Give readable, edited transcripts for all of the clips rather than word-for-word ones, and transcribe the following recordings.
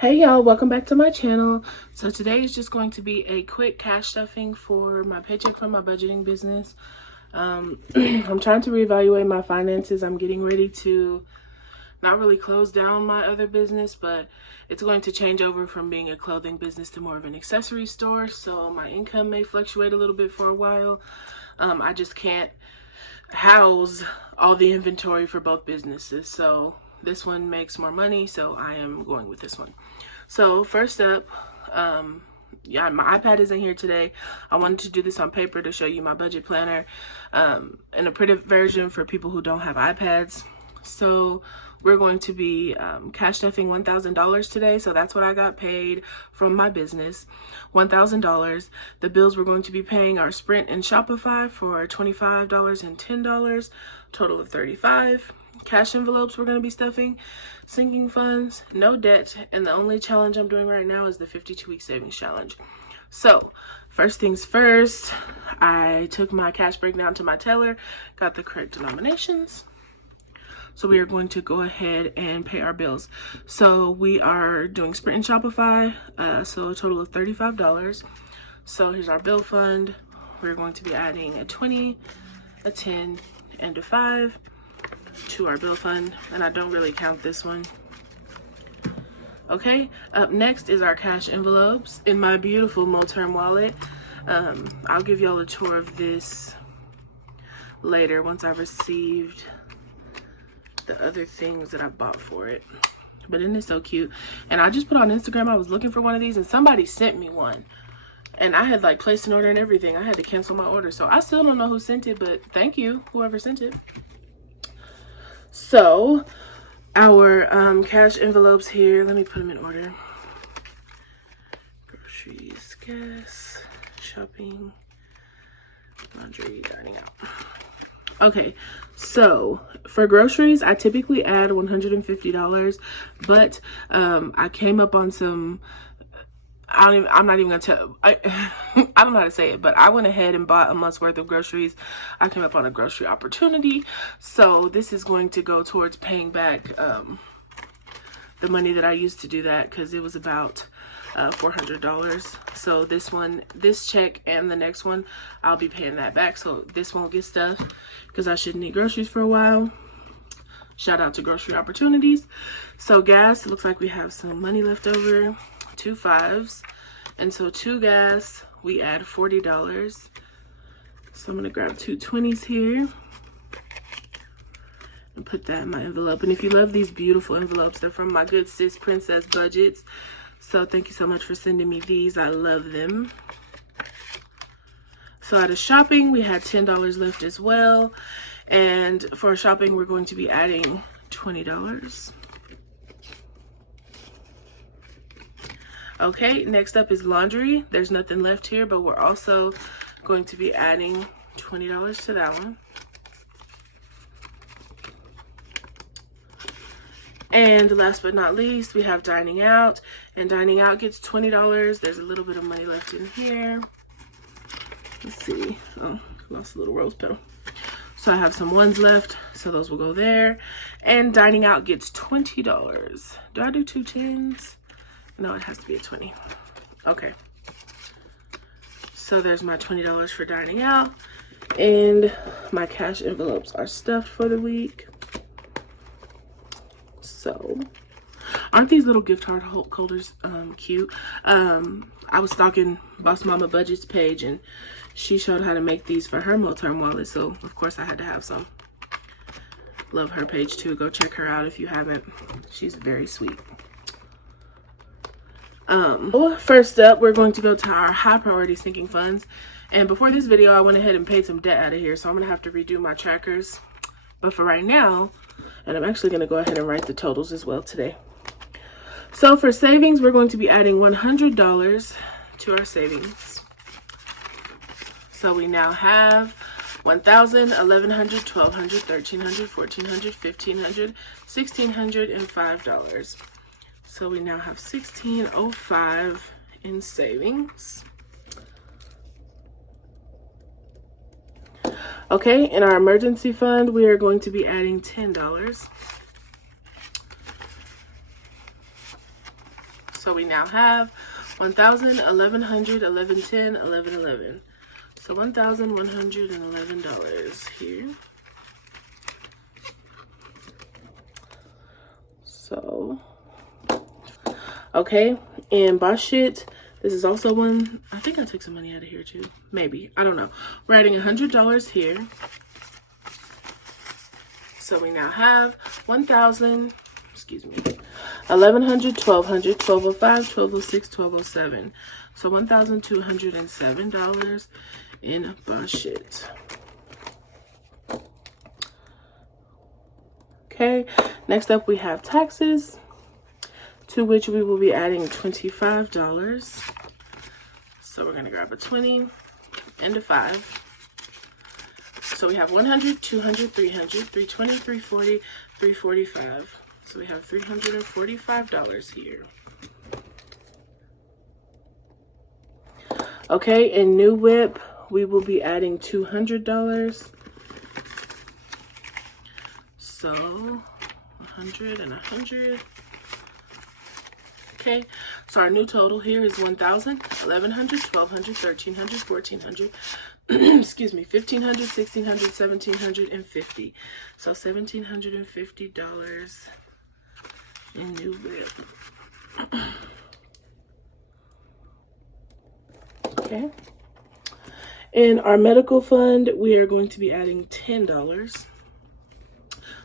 Hey y'all, welcome back to my channel. So today is just going to be a quick cash stuffing for my paycheck from my budgeting business. I'm trying to reevaluate my finances. I'm getting ready to not really close down my other business, but it's going to change over from being a clothing business to more of an accessory store. So my income may fluctuate a little bit for a while. I just can't house all the inventory for both businesses. So this one makes more money, so I am going with this one. So first up, yeah, my iPad isn't here today. I wanted to do this on paper to show you my budget planner in a printed version for people who don't have iPads. So we're going to be cash stuffing $1,000 today. So that's what I got paid from my business, $1,000. The bills we're going to be paying are Sprint and Shopify for $25 and $10, total of $35. Cash envelopes we're going to be stuffing, sinking funds, no debt, and the only challenge I'm doing right now is the 52-week savings challenge. So first things first, I took my cash breakdown to my teller, got the correct denominations. So we are going to go ahead and pay our bills. So we are doing Sprint and Shopify, so a total of $35. So here's our bill fund. We're going to be adding a 20, a 10, and a 5 to our bill fund, and I don't really count this one. Okay, up next is our cash envelopes in my beautiful Multerm wallet. I'll give y'all a tour of this later once I've received the other things that I bought for it. But isn't it so cute? And I just put on Instagram, I was looking for one of these and somebody sent me one. And I had like placed an order and everything. I had to cancel my order. So I still don't know who sent it, but thank you, whoever sent it. So our cash envelopes here, let me put them in order. Groceries, gas, shopping, laundry, dining out. Okay, so for groceries, I typically add $150, but I came up on some, I'm not even gonna tell, I don't know how to say it, but I went ahead and bought a month's worth of groceries. I came up on a grocery opportunity, so this is going to go towards paying back the money that I used to do that, because it was about $400. So this check and the next one, I'll be paying that back, so this won't get stuffed because I shouldn't need groceries for a while. Shout out to grocery opportunities. So gas, it looks like we have some money left over, 2 5s, and so 2 gas we add $40. So I'm gonna grab 2 20s here and put that in my envelope. And if you love these beautiful envelopes, they're from my good sis Princess Budgets, so thank you so much for sending me these. I love them. So out of shopping, we had $10 left as well, and for shopping we're going to be adding $20. Okay, next up is laundry. There's nothing left here, but we're also going to be adding $20 to that one. And last but not least, we have dining out, and dining out gets $20. There's a little bit of money left in here. Let's see. Oh, lost a little rose petal. So I have some ones left, so those will go there. And dining out gets $20. Do I do 2 10s? No, it has to be a 20. Okay. So there's my $20 for dining out, and my cash envelopes are stuffed for the week. So, aren't these little gift card holders cute? I was stalking Boss Mama Budget's page, and she showed how to make these for her Multerm wallet, so of course I had to have some. Love her page too. Go check her out if you haven't. She's very sweet. First up, we're going to go to our high priority sinking funds. And before this video, I went ahead and paid some debt out of here, so I'm gonna have to redo my trackers. But for right now, and I'm actually gonna go ahead and write the totals as well today. So for savings, we're going to be adding $100 to our savings. So we now have $1,000, $1,100, $1,200, $1,300, $1,400, $1,500, $1,600, and $5. So we now have $1,605 in savings. Okay, in our emergency fund, we are going to be adding $10. So we now have 1,000, 1,100, 1,110, 1,111. So $1,111 here. So, okay, and Poshmark, this is also one, I think I took some money out of here too. Maybe, I don't know. We're adding $100 here. So we now have 1,000, excuse me, 1,100, 1,200, 1,205, 1,206, 1,207. So $1,207 in Poshmark. Okay, next up we have taxes, to which we will be adding $25. So we're gonna grab a 20 and a 5. So we have 100, 200, 300, 320, 340, 345. So we have $345 here. Okay, in New Whip, we will be adding $200. So 100 and 100. Okay, so our new total here is 1,000, 1,100, 1,200, 1,300, 1,400, excuse me, 1,500, 1,600, 1,750. So $1,750 in New Whip. Okay. In our medical fund, we are going to be adding $10.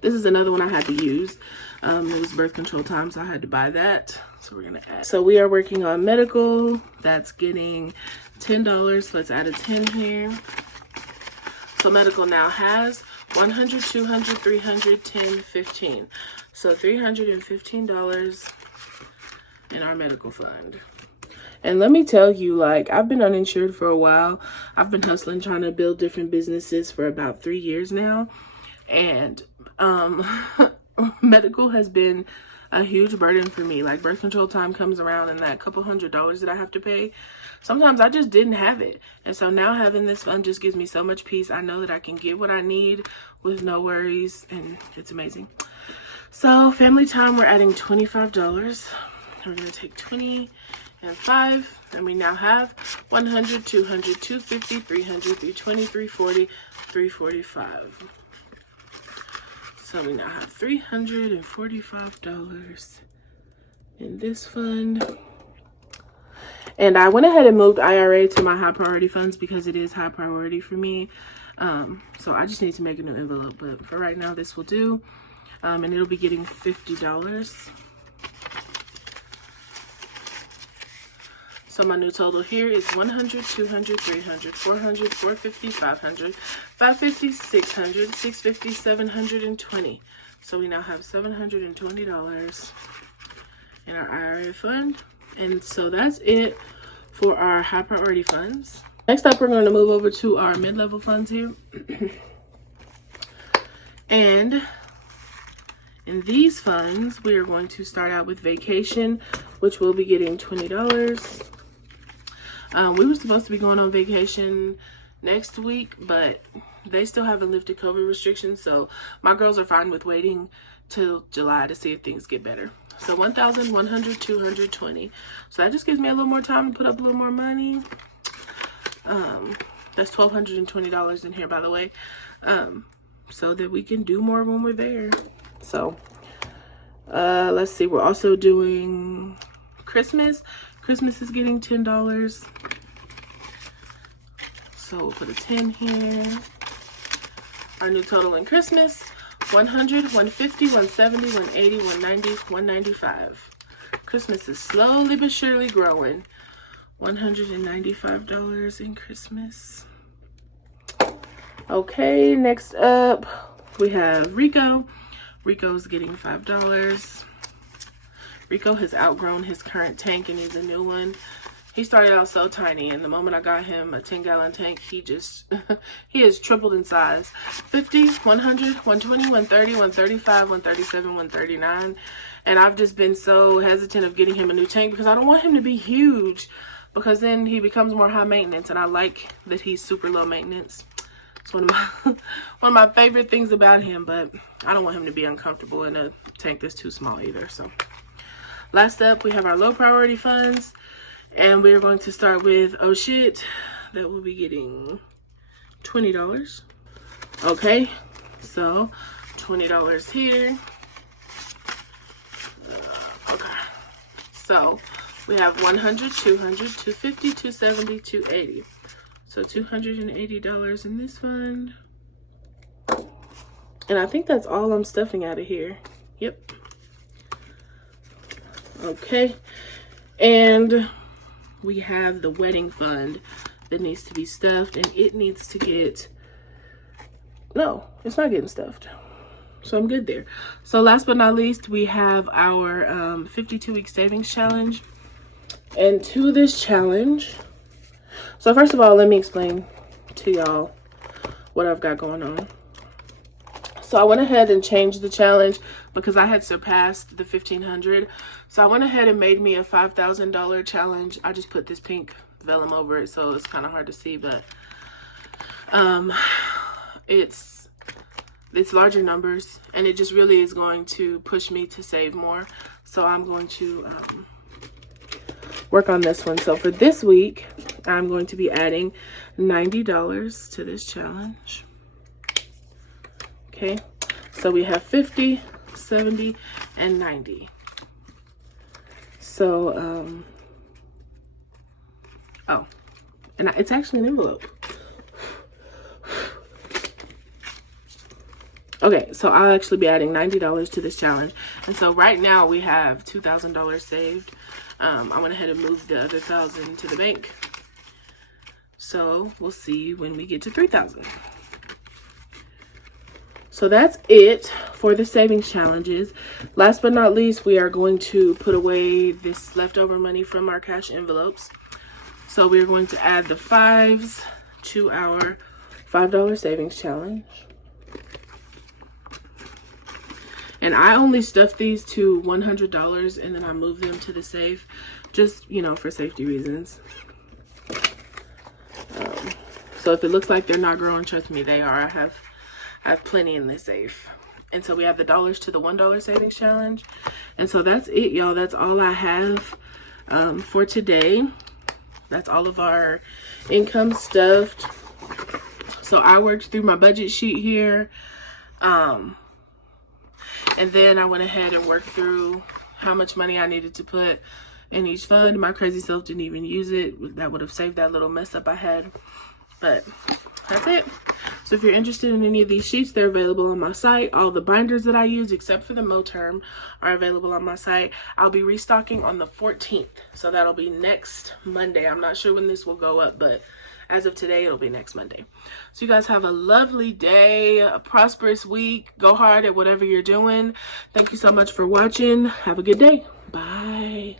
This is another one I had to use. It was birth control time, so I had to buy that. So we're gonna add. So we are working on medical. That's getting $10. Let's add a 10 here. So medical now has 100, 200, 300, 10, 15. So $315 in our medical fund. And let me tell you, like, I've been uninsured for a while. I've been hustling, trying to build different businesses for about 3 years now. And medical has been a huge burden for me. Like, birth control time comes around and that couple $100s that I have to pay, sometimes I just didn't have it. And so now having this fund just gives me so much peace. I know that I can get what I need with no worries, and it's amazing. So family time, we're adding $25. We're gonna take 20 and 5, and we now have 100, 200, 250, 300, 320, 340, 345. So we now have $345 in this fund. And I went ahead and moved IRA to my high priority funds because it is high priority for me. So I just need to make a new envelope, but for right now this will do. And it'll be getting $50. So my new total here is 100, 200, 300, 400, 450, 500, 550, 600, 650, 720. So we now have $720 in our IRA fund. And so that's it for our high priority funds. Next up, we're going to move over to our mid-level funds here. And in these funds, we are going to start out with vacation, which will be getting $20. We were supposed to be going on vacation next week, but they still haven't lifted COVID restrictions, so my girls are fine with waiting till July to see if things get better. So 1,100, 220. So that just gives me a little more time to put up a little more money. That's $1,220 in here, by the way, so that we can do more when we're there. So let's see, we're also doing Christmas. Christmas is getting $10. So we'll put a 10 here. Our new total in Christmas, 100, 150, 170, 180, 190, 195. Christmas is slowly but surely growing. $195 in Christmas. Okay, next up we have Rico. Rico's getting $5. Rico has outgrown his current tank and needs a new one. He started out so tiny, and the moment I got him a 10-gallon tank, he just he has tripled in size. 50, 100, 120, 130, 135, 137, 139. And I've just been so hesitant of getting him a new tank because I don't want him to be huge, because then he becomes more high maintenance, and I like that he's super low maintenance. It's one of my favorite things about him, but I don't want him to be uncomfortable in a tank that's too small either. So Last up, we have our low priority funds, and we're going to start with, oh shit, that will be getting $20. Okay, so $20 here. Okay, so we have 100, 200, 250, 270, 280. So $280 in this fund. And I think that's all I'm stuffing out of here. Yep. Okay, and we have the wedding fund that needs to be stuffed, and it needs to get, no, it's not getting stuffed. So I'm good there. So last but not least, we have our 52-week savings challenge. And to this challenge, so first of all, let me explain to y'all what I've got going on. So I went ahead and changed the challenge because I had surpassed the 1,500. So I went ahead and made me a $5,000 challenge. I just put this pink vellum over it, so it's kind of hard to see, but it's larger numbers, and it just really is going to push me to save more. So I'm going to work on this one. So for this week, I'm going to be adding $90 to this challenge. Okay, so we have 50, 70, and 90. So, oh, and it's actually an envelope. Okay, so I'll actually be adding $90 to this challenge. And so right now we have $2,000 saved. I went ahead and moved the other $1,000 to the bank. So we'll see when we get to $3,000. So that's it for the savings challenges. Last but not least, we are going to put away this leftover money from our cash envelopes. So we're going to add the 5s to our $5 savings challenge. And I only stuff these to $100, and then I move them to the safe, just, you know, for safety reasons. So if it looks like they're not growing, trust me, they are. I have plenty in this safe. And so we have the dollars to the $1 savings challenge. And so that's it, y'all. That's all I have for today. That's all of our income stuffed. So I worked through my budget sheet here. And then I went ahead and worked through how much money I needed to put in each fund. My crazy self didn't even use it. That would have saved that little mess up I had. But that's it. So if you're interested in any of these sheets, they're available on my site. All the binders that I use, except for the Moterm, are available on my site. I'll be restocking on the 14th. So that'll be next Monday. I'm not sure when this will go up, but as of today, it'll be next Monday. So you guys have a lovely day, a prosperous week. Go hard at whatever you're doing. Thank you so much for watching. Have a good day. Bye.